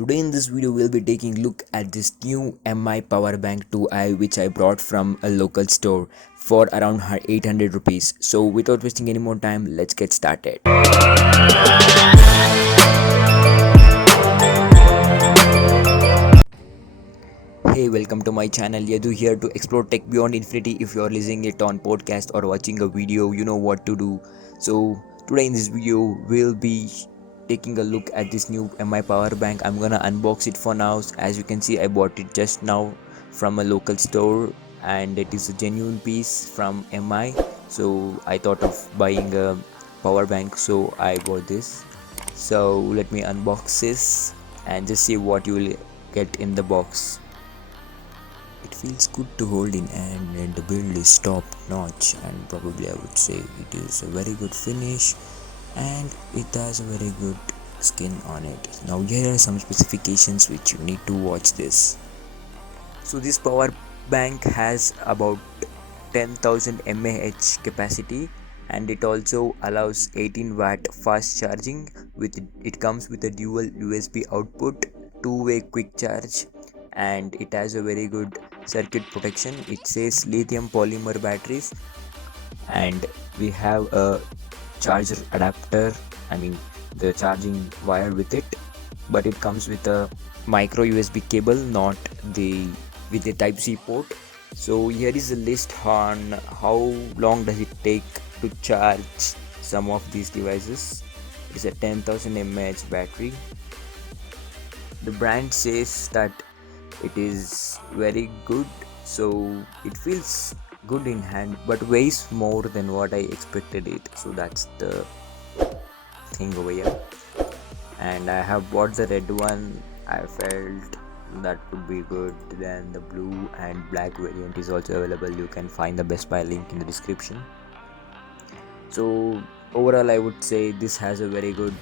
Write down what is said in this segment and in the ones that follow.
Today in this video we'll be taking a look at this new Mi Powerbank 2i which I brought from a local store for around 800 rupees. So without wasting any more time, let's get started. Hey, welcome to my channel. Yadu here to explore tech beyond infinity. If you are listening it on podcast or watching a video, you know what to do. So today in this video we'll be taking a look at this new Mi power bank. I'm gonna unbox it for now. As you can see, I bought it just now from a local store and it is a genuine piece from Mi. So I thought of buying a power bank, so I bought this. So let me unbox this and just see what you will get in the box. It feels good to hold in hand and the build is top notch, and probably I would say it is a very good finish and it has a very good skin on it. Now here are some specifications which you need to watch this. So this power bank has about 10,000 mAh capacity and it also allows 18 watt fast charging. It comes with a dual USB output, two-way quick charge, and it has a very good circuit protection. It says lithium polymer batteries, and we have a charger adapter, the charging wire with it, but it comes with a micro USB cable, not the with a type C port. So here is a list on how long does it take to charge some of these devices. It is a 10,000 mAh battery. The brand says that it is very good, so it feels good in hand but weighs more than what I expected it, so that's the thing over here. And I have bought the red one. I felt that would be good. Then the blue and black variant is also available. You can find the Best Buy link in the description. So overall I would say this has a very good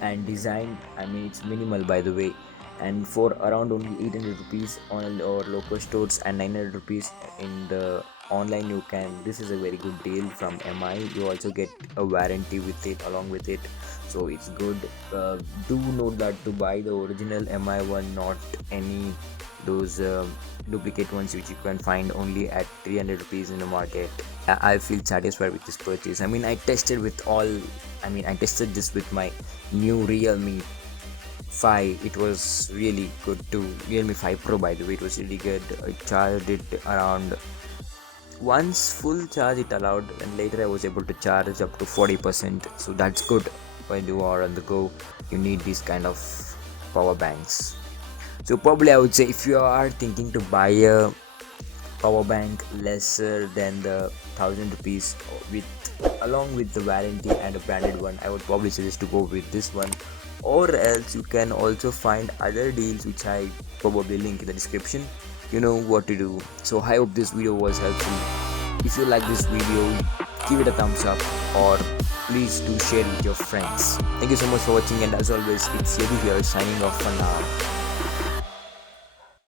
and design. It's minimal, by the way, and for around only 800 rupees on our local stores and 900 rupees in the online, you can, this is a very good deal from Mi. You also get a warranty with it, along with it, so it's good. Do note that to buy the original Mi one, not any those duplicate ones which you can find only at 300 rupees in the market. I feel satisfied with this purchase. I tested this with my new Realme 5. It was really good too. Realme 5 Pro, by the way, it was really good. I charged it around once full charge it allowed, and later I was able to charge up to 40%, so that's good. When you are on the go, you need these kind of power banks. So probably I would say if you are thinking to buy a power bank lesser than the 1000 rupees with along with the warranty and a branded one, I would probably suggest to go with this one, or else you can also find other deals which I probably link in the description. You know what to do. So I hope this video was helpful. If you like this video, give it a thumbs up, or please do share it with your friends. Thank you so much for watching, and as always, it's Yadu here signing off for now.